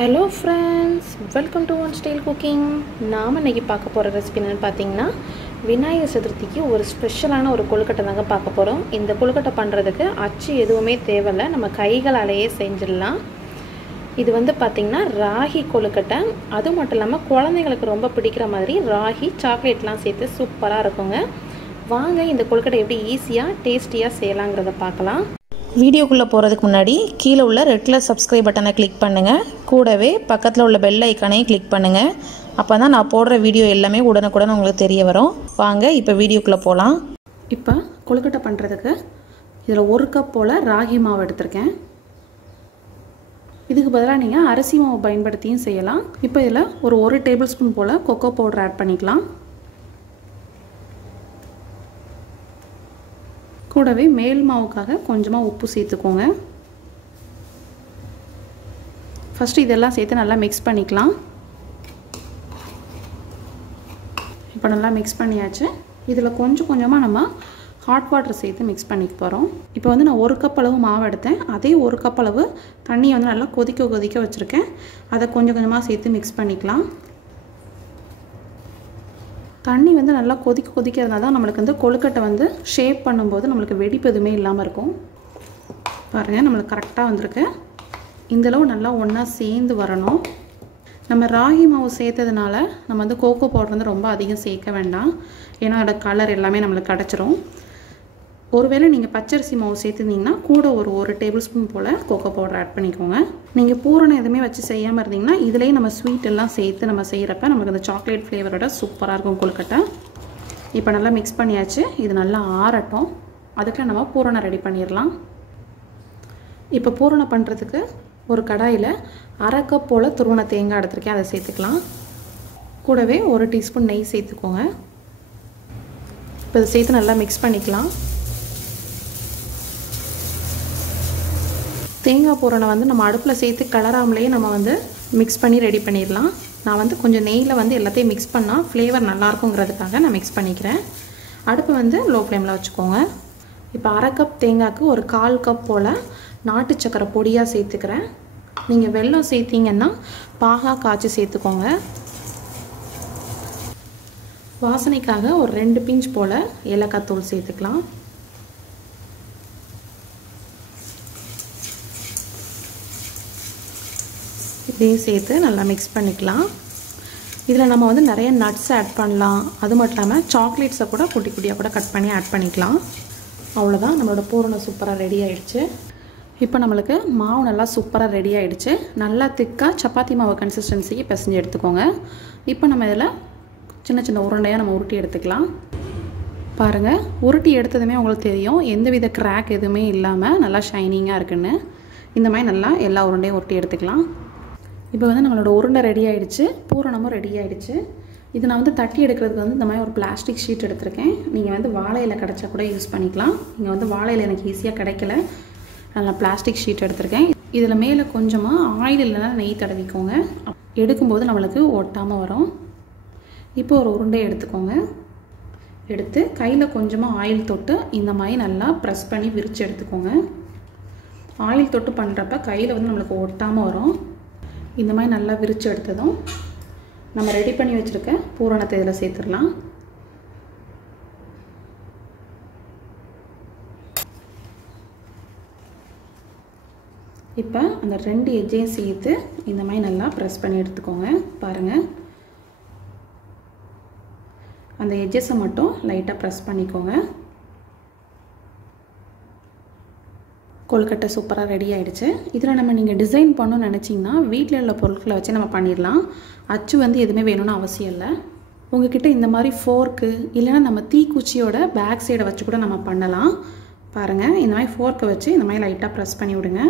Hello friends, welcome to One Style Cooking. நாம இன்னைக்கு பார்க்க போற ரெசிபி என்னன்னு பாத்தீங்கன்னா விநாயகர் சதுர்த்திக்கு ஒரு ஸ்பெஷலான ஒரு கொழுக்கட்டை தாங்க பார்க்க போறோம். இந்த கொழுக்கட்டை பண்றதுக்கு அச்சு எதுவுமே தேவையில்லை, நம்ம கைகளாலேயே செஞ்சிடலாம். இது வந்து பாத்தீங்கன்னா ராகி கொழுக்கட்டை. அது மட்டும் இல்லாம குழந்தைகளுக்கு ரொம்ப பிடிக்கிற மாதிரி ராகி சாக்லேட்லாம் சேர்த்து சூப்பரா இருக்குங்க. வாங்க இந்த கொழுக்கட்டை எப்படி ஈஸியா டேஸ்டியா செய்யலாம்ங்கறத பார்க்கலாம். வீடியோக்குள்ளே போகிறதுக்கு முன்னாடி கீழே உள்ள ரெட் கலர் சப்ஸ்கிரைப் பட்டனை கிளிக் பண்ணுங்கள். கூடவே பக்கத்தில் உள்ள பெல் ஐக்கானையும் கிளிக் பண்ணுங்கள். அப்போ தான் நான் போடுற வீடியோ எல்லாமே உடனுக்குடன் உங்களுக்கு தெரிய வரும். வாங்க இப்போ வீடியோக்குள்ளே போகலாம். இப்போ கொழுக்கட்டை பண்ணுறதுக்கு இதில் 1 கப் போல் ராகி மாவு எடுத்திருக்கேன். இதுக்கு பதிலாக நீங்கள் அரிசி மாவு பயன்படுத்தியும் செய்யலாம். இப்போ இதில் ஒரு 1 டேபிள் ஸ்பூன் போல் கொக்கோ பவுடர் ஆட் பண்ணிக்கலாம். கூடவே மேல் மாவுக்காக கொஞ்சமாக உப்பு சேர்த்துக்கோங்க. ஃபஸ்ட்டு இதெல்லாம் சேர்த்து நல்லா மிக்ஸ் பண்ணிக்கலாம். இப்போ நல்லா மிக்ஸ் பண்ணியாச்சு. இதில் கொஞ்சம் கொஞ்சமாக நம்ம ஹாட் வாட்டர் சேர்த்து மிக்ஸ் பண்ணிக்க போகிறோம். இப்போ வந்து நான் 1 கப் அளவு மாவு எடுத்தேன். அதே 1 கப் அளவு தண்ணியை வந்து நல்லா கொதிக்க வச்சுருக்கேன். அதை கொஞ்சம் கொஞ்சமாக சேர்த்து மிக்ஸ் பண்ணிக்கலாம். தண்ணி வந்து நல்லா கொதிக்கிறதுனால தான் நம்மளுக்கு வந்து கொழுக்கட்டை வந்து ஷேப் பண்ணும்போது நம்மளுக்கு வெடிப்பு எதுவுமே இல்லாமல் இருக்கும். பாருங்கள், நம்மளுக்கு கரெக்டாக வந்திருக்கு. இந்தளவு நல்லா ஒன்றா சேர்ந்து வரணும். நம்ம ராகி மாவு சேர்த்ததுனால நம்ம வந்து கோகோ பவுடர் வந்து ரொம்ப அதிகம் சேர்க்க வேண்டாம். ஏன்னா அதோட கலர் எல்லாமே நம்மளுக்கு கிடச்சிரும். ஒருவேளை நீங்கள் பச்சரிசி மாவு சேர்த்துருந்தீங்கன்னா கூட ஒரு டேபிள் ஸ்பூன் போல் கோகோ பவுடர் ஆட் பண்ணிக்கோங்க. நீங்கள் பூரணம் எதுவுமே வச்சு செய்யாமல் இருந்தீங்கன்னா இதிலேயே நம்ம ஸ்வீட் எல்லாம் சேர்த்து நம்ம செய்கிறப்ப நமக்கு அந்த சாக்லேட் ஃப்ளேவரோட சூப்பராக இருக்கும் கொழுக்கட்டை. இப்போ நல்லா மிக்ஸ் பண்ணியாச்சு. இது நல்லா ஆறட்டும். அதுக்கு நம்ம பூரணம் ரெடி பண்ணிடலாம். இப்போ பூரணம் பண்ணுறதுக்கு ஒரு கடாயில் 1/2 கப் போல் துருவன தேங்காய் எடுத்துருக்கேன். அதை சேர்த்துக்கலாம். கூடவே 1 டீஸ்பூன் நெய் சேர்த்துக்கோங்க. இப்போ இதை சேர்த்து நல்லா மிக்ஸ் பண்ணிக்கலாம். தேங்காய் பூரணை வந்து நம்ம அடுப்பில் சேர்த்து கலராமலேயே நம்ம வந்து மிக்ஸ் பண்ணி ரெடி பண்ணிடலாம். நான் வந்து கொஞ்சம் நெய்யில் வந்து எல்லாத்தையும் மிக்ஸ் பண்ணால் ஃப்ளேவர் நல்லாயிருக்குங்கிறதுக்காக நான் மிக்ஸ் பண்ணிக்கிறேன். அடுப்பு வந்து லோ ஃப்ளேமில் வச்சுக்கோங்க. இப்போ 1/2 கப் தேங்காய்க்கு ஒரு 1/4 கப் போல் நாட்டு சக்கரை பொடியாக சேர்த்துக்கிறேன். நீங்கள் வெல்லம் சேர்த்திங்கன்னா பாகா காய்ச்சி சேர்த்துக்கோங்க. வாசனைக்காக ஒரு 2 பிஞ்ச் போல் ஏலக்காய் தூள் சேர்த்துக்கலாம். இதையும் சேர்த்து நல்லா மிக்ஸ் பண்ணிக்கலாம். இதில் நம்ம வந்து நிறைய நட்ஸ் ஆட் பண்ணலாம். அது மட்டும் இல்லாமல் சாக்லேட்ஸை கூட குட்டி குட்டியாக கூட கட் பண்ணி ஆட் பண்ணிக்கலாம். அவ்வளோதான், நம்மளோட பூரணம் சூப்பராக ரெடி ஆகிடுச்சு. இப்போ நம்மளுக்கு மாவு நல்லா சூப்பராக ரெடி ஆகிடுச்சு. நல்லா திக்காக சப்பாத்தி மாவு கன்சிஸ்டன்சிக்கு பிசைஞ்சு எடுத்துக்கோங்க. இப்போ நம்ம இதில் சின்ன சின்ன உருண்டையாக நம்ம உருட்டி எடுத்துக்கலாம். பாருங்கள், உருட்டி எடுத்ததுமே உங்களுக்கு தெரியும் எந்தவித கிராக் எதுவுமே இல்லாமல் நல்லா ஷைனிங்காக இருக்குன்னு. இந்த மாதிரி நல்லா எல்லா உருண்டையும் உருட்டி எடுத்துக்கலாம். இப்போ வந்து நம்மளோட உருண்டை ரெடி ஆகிடுச்சு. பூரணமும் ரெடி ஆகிடுச்சு. இது நான் வந்து தட்டி எடுக்கிறதுக்கு வந்து இந்த மாதிரி ஒரு பிளாஸ்டிக் ஷீட் எடுத்திருக்கேன். நீங்கள் வந்து வாழை இலை கிடச்சா கூட யூஸ் பண்ணிக்கலாம். இங்கே வந்து வாழை இலை எனக்கு ஈஸியாக கிடைக்கல, நல்லா பிளாஸ்டிக் ஷீட் எடுத்திருக்கேன். இதில் மேலே கொஞ்சமாக ஆயில் இல்லைனா நெய் தடவிக்கோங்க. எடுக்கும்போது நம்மளுக்கு ஒட்டாமல் வரும். இப்போ ஒரு உருண்டை எடுத்துக்கோங்க. எடுத்து கையில் கொஞ்சமாக ஆயில் தொட்டு இந்த மாதிரி நல்லா ப்ரெஸ் பண்ணி விரித்து எடுத்துக்கோங்க. ஆயில் தொட்டு பண்ணுறப்ப கையில் வந்து நம்மளுக்கு ஒட்டாமல் வரும். இந்த மாதிரி நல்லா விரித்து எடுத்ததும் நம்ம ரெடி பண்ணி வச்சுருக்க பூரணத்தை இதில் சேர்த்துடலாம். இப்போ அந்த 2 எட்ஜையும் சேர்த்து இந்த மாதிரி நல்லா ப்ரெஸ் பண்ணி எடுத்துக்கோங்க. பாருங்கள், அந்த எட்ஜஸை மட்டும் லைட்டாக ப்ரெஸ் பண்ணிக்கோங்க. கொழுக்கட்டை சூப்பராக ரெடி ஆகிடுச்சு. இதில் நம்ம நீங்கள் டிசைன் பண்ணணும்னு நினச்சிங்கன்னா வீட்டில் உள்ள பொருட்களை வச்சு நம்ம பண்ணிடலாம். அச்சு வந்து எதுவுமே வேணும்னு அவசியம் இல்லை. உங்ககிட்ட இந்த மாதிரி ஃபோர்க்கு இல்லைன்னா நம்ம தீக்குச்சியோட பேக் சைடை வச்சு கூட நம்ம பண்ணலாம். பாருங்கள், இந்த மாதிரி ஃபோர்க்கை வச்சு இந்த மாதிரி லைட்டாக ப்ரெஸ் பண்ணி விடுங்க.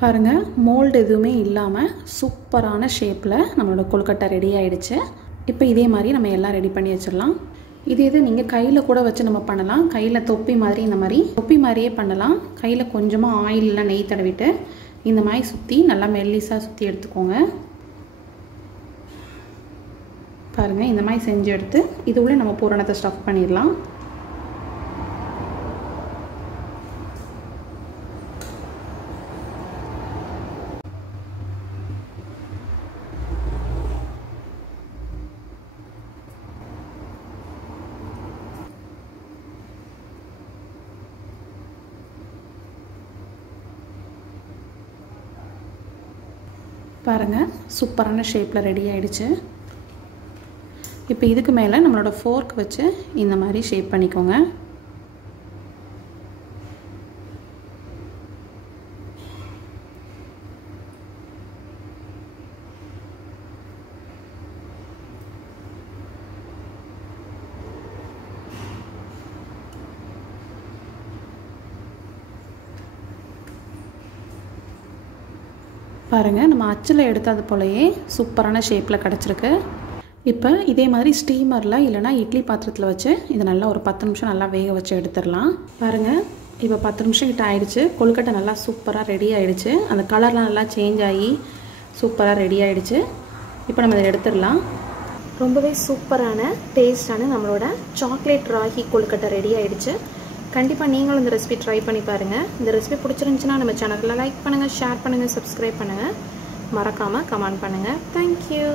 பாருங்கள், மோல்டு எதுவுமே இல்லாமல் சூப்பரான ஷேப்பில் நம்மளோட கொழுக்கட்டை ரெடி ஆகிடுச்சு. இப்போ இதே மாதிரி நம்ம எல்லாம் ரெடி பண்ணி வச்சிடலாம். இது நீங்கள் கையில் கூட வச்சு நம்ம பண்ணலாம். கையில் தொப்பி மாதிரி இந்த மாதிரி தொப்பி மாதிரியே பண்ணலாம். கையில் கொஞ்சமாக ஆயில் இல்லை நெய் தடவிட்டு இந்த மாதிரி சுற்றி நல்லா மெல்லிஸாக சுற்றி எடுத்துக்கோங்க. பாருங்கள், இந்த மாதிரி செஞ்சு எடுத்து இது உள்ளே நம்ம பூரணத்தை ஸ்டஃப் பண்ணிடலாம். பாருங்கள், சூப்பரான ஷேப்பில் ரெடி ஆகிடுச்சு. இப்போ இதுக்கு மேலே நம்மளோட ஃபோர்க் வச்சு இந்த மாதிரி ஷேப் பண்ணிக்கோங்க. பாருங்கள், நம்ம அச்சில் எடுத்தது போலயே சூப்பரான ஷேப்பில் கிடச்சிருக்கு. இப்போ இதே மாதிரி ஸ்டீமரில் இல்லைனா இட்லி பாத்திரத்தில் வச்சு இதை நல்லா ஒரு 10 நிமிஷம் நல்லா வேக வச்சு எடுத்துடலாம். பாருங்கள், இப்போ 10 நிமிஷம் கிட்ட ஆயிடுச்சு. கொழுக்கட்டை நல்லா சூப்பராக ரெடி ஆகிடுச்சு. அந்த கலர்லாம் நல்லா சேஞ்ச் ஆகி சூப்பராக ரெடி ஆகிடுச்சு. இப்போ நம்ம இதை எடுத்துடலாம். ரொம்பவே சூப்பரான டேஸ்டான நம்மளோட சாக்லேட் ராகி கொழுக்கட்டை ரெடி ஆகிடுச்சு. கண்டிப்பாக நீங்களும் இந்த ரெசிபி ட்ரை பண்ணி பாருங்கள். இந்த ரெசிபி பிடிச்சிருந்துச்சுன்னா நம்ம சேனலில் லைக் பண்ணுங்கள், ஷேர் பண்ணுங்கள், சப்ஸ்கிரைப் பண்ணுங்கள், மறக்காமல் கமெண்ட் பண்ணுங்கள். தேங்க்யூ.